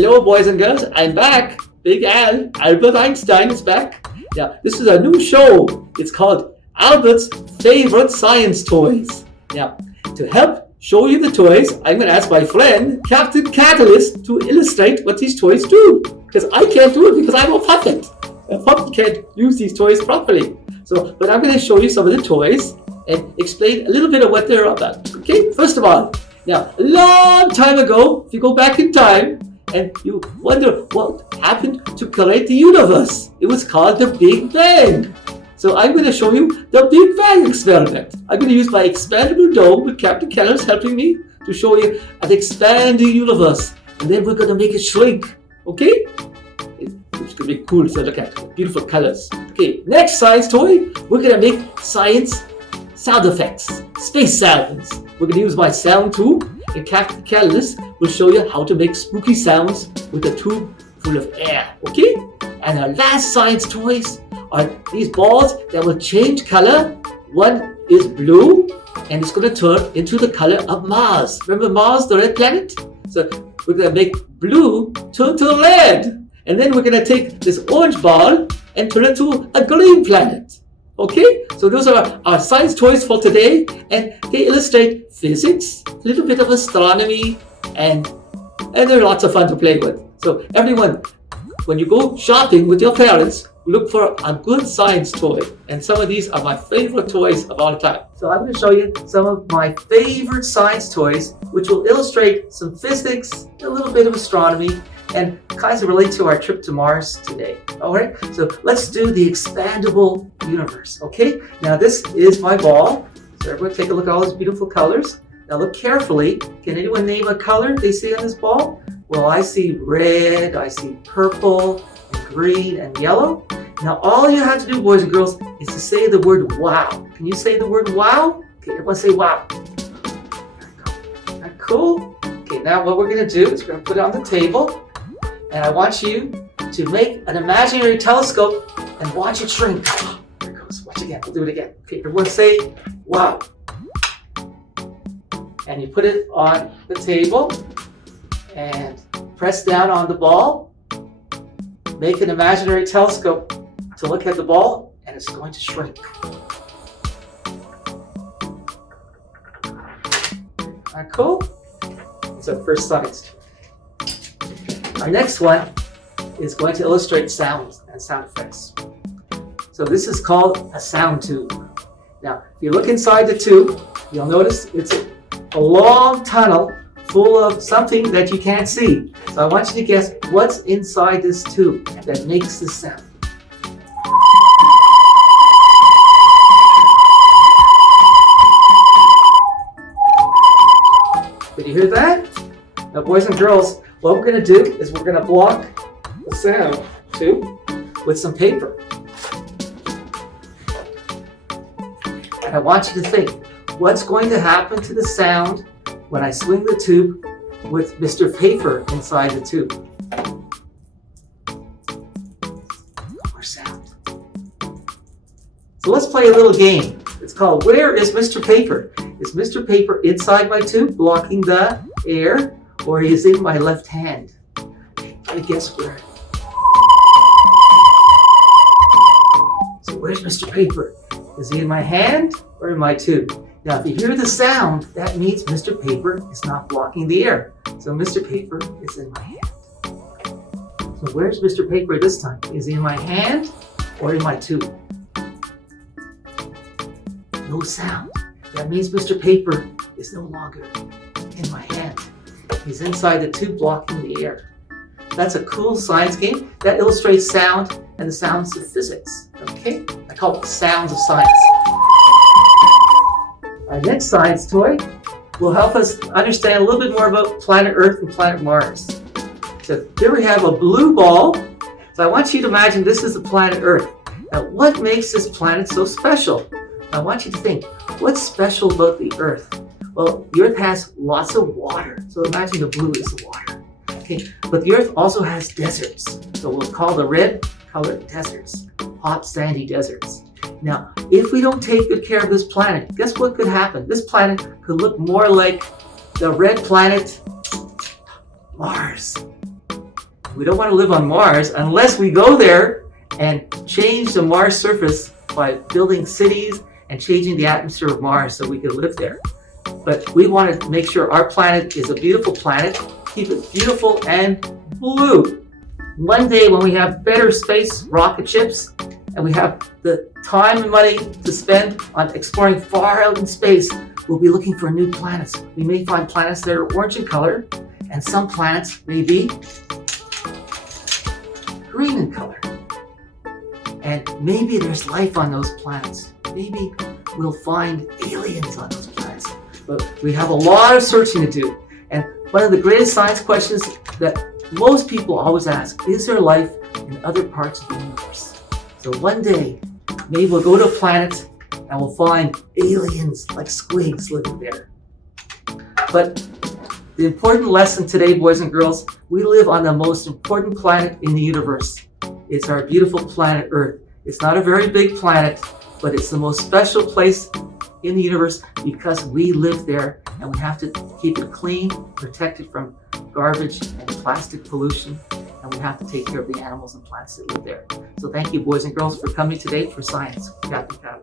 Hello, boys and girls. I'm back. Big Al, Albert Einstein is back. Yeah, this is a new show. It's called Albert's Favorite Science Toys. Yeah, to help show you the toys, I'm going to ask my friend, Captain Catalyst, to illustrate what these toys do. Because I can't do it because I'm a puppet. A puppet can't use these toys properly. But I'm going to show you some of the toys and explain a little bit of what they're about. Okay, first of all, now, a long time ago, if you go back in time, and you wonder what happened to create the universe. It was called the Big Bang. So I'm going to show you the Big Bang experiment. I'm going to use my expandable dome with Captain Keller's helping me to show you an expanding universe. And then we're going to make it shrink. Okay? It's going to be cool to look at. Beautiful colors. Okay, next science toy. We're going to make science sound effects. Space sounds. We're going to use my sound tube. And Captain Catalyst will show you how to make spooky sounds with a tube full of air, okay? And our last science toys are these balls that will change color. One is blue, and it's going to turn into the color of Mars. Remember Mars, the red planet? So we're going to make blue turn to red. And then we're going to take this orange ball and turn it into a green planet. Okay, so those are our science toys for today, and they illustrate physics, a little bit of astronomy, and they're lots of fun to play with. So everyone, when you go shopping with your parents, look for a good science toy, and some of these are my favorite toys of all time. So I'm going to show you some of my favorite science toys, which will illustrate some physics, a little bit of astronomy, and kind of relate to our trip to Mars today. All right, so let's do the expandable universe. Okay, now this is my ball. So everyone take a look at all these beautiful colors. Now look carefully. Can anyone name a color they see on this ball? Well, I see red, I see purple, and green, and yellow. Now all you have to do, boys and girls, is to say the word wow. Can you say the word wow? Okay, everyone say wow. Isn't that cool? Okay, now what we're going to do is we're going to put it on the table. And I want you to make an imaginary telescope and watch it shrink. There it goes. Watch again. We'll do it again. Okay, everyone say, wow. And you put it on the table and press down on the ball. Make an imaginary telescope to look at the ball, and it's going to shrink. Isn't that cool? It's our first science. Our next one is going to illustrate sounds and sound effects. So this is called a sound tube. Now, if you look inside the tube, you'll notice it's a long tunnel full of something that you can't see. So I want you to guess what's inside this tube that makes this sound. Did you hear that? Now, boys and girls, what we're going to do is we're going to block the sound tube with some paper. And I want you to think, what's going to happen to the sound when I swing the tube with Mr. Paper inside the tube? More sound. So let's play a little game. It's called Where is Mr. Paper? Is Mr. Paper inside my tube blocking the air? Or is in my left hand? Try to guess where. So where's Mr. Paper? Is he in my hand or in my tube? Now if you hear the sound, that means Mr. Paper is not blocking the air. So Mr. Paper is in my hand. So where's Mr. Paper this time? Is he in my hand or in my tube? No sound. That means Mr. Paper is no longer in my hand. He's inside the tube blocking the air. That's a cool science game that illustrates sound and the sounds of physics. Okay? I call it the sounds of science. Our next science toy will help us understand a little bit more about planet Earth and planet Mars. So here we have a blue ball. So I want you to imagine this is the planet Earth. Now what makes this planet so special? I want you to think, what's special about the Earth? Well, the Earth has lots of water. So imagine the blue is the water. Okay, but the Earth also has deserts. So we'll call the red colored deserts, hot sandy deserts. Now, if we don't take good care of this planet, guess what could happen? This planet could look more like the red planet Mars. we don't want to live on Mars unless we go there and change the Mars surface by building cities and changing the atmosphere of Mars so we can live there. But we want to make sure our planet is a beautiful planet, keep it beautiful and blue. One day when we have better space rocket ships and we have the time and money to spend on exploring far out in space, we'll be looking for new planets. We may find planets that are orange in color, and some planets may be green in color. And maybe there's life on those planets. Maybe we'll find aliens on those planets. But we have a lot of searching to do. And one of the greatest science questions that most people always ask, is there life in other parts of the universe? So one day, maybe we'll go to a planet and we'll find aliens like squigs living there. But the important lesson today, boys and girls, we live on the most important planet in the universe. It's our beautiful planet Earth. It's not a very big planet, but it's the most special place in the universe because we live there and we have to keep it clean, protect it from garbage and plastic pollution, and we have to take care of the animals and plants that live there. So thank you, boys and girls, for coming today for Science with Captain Cows.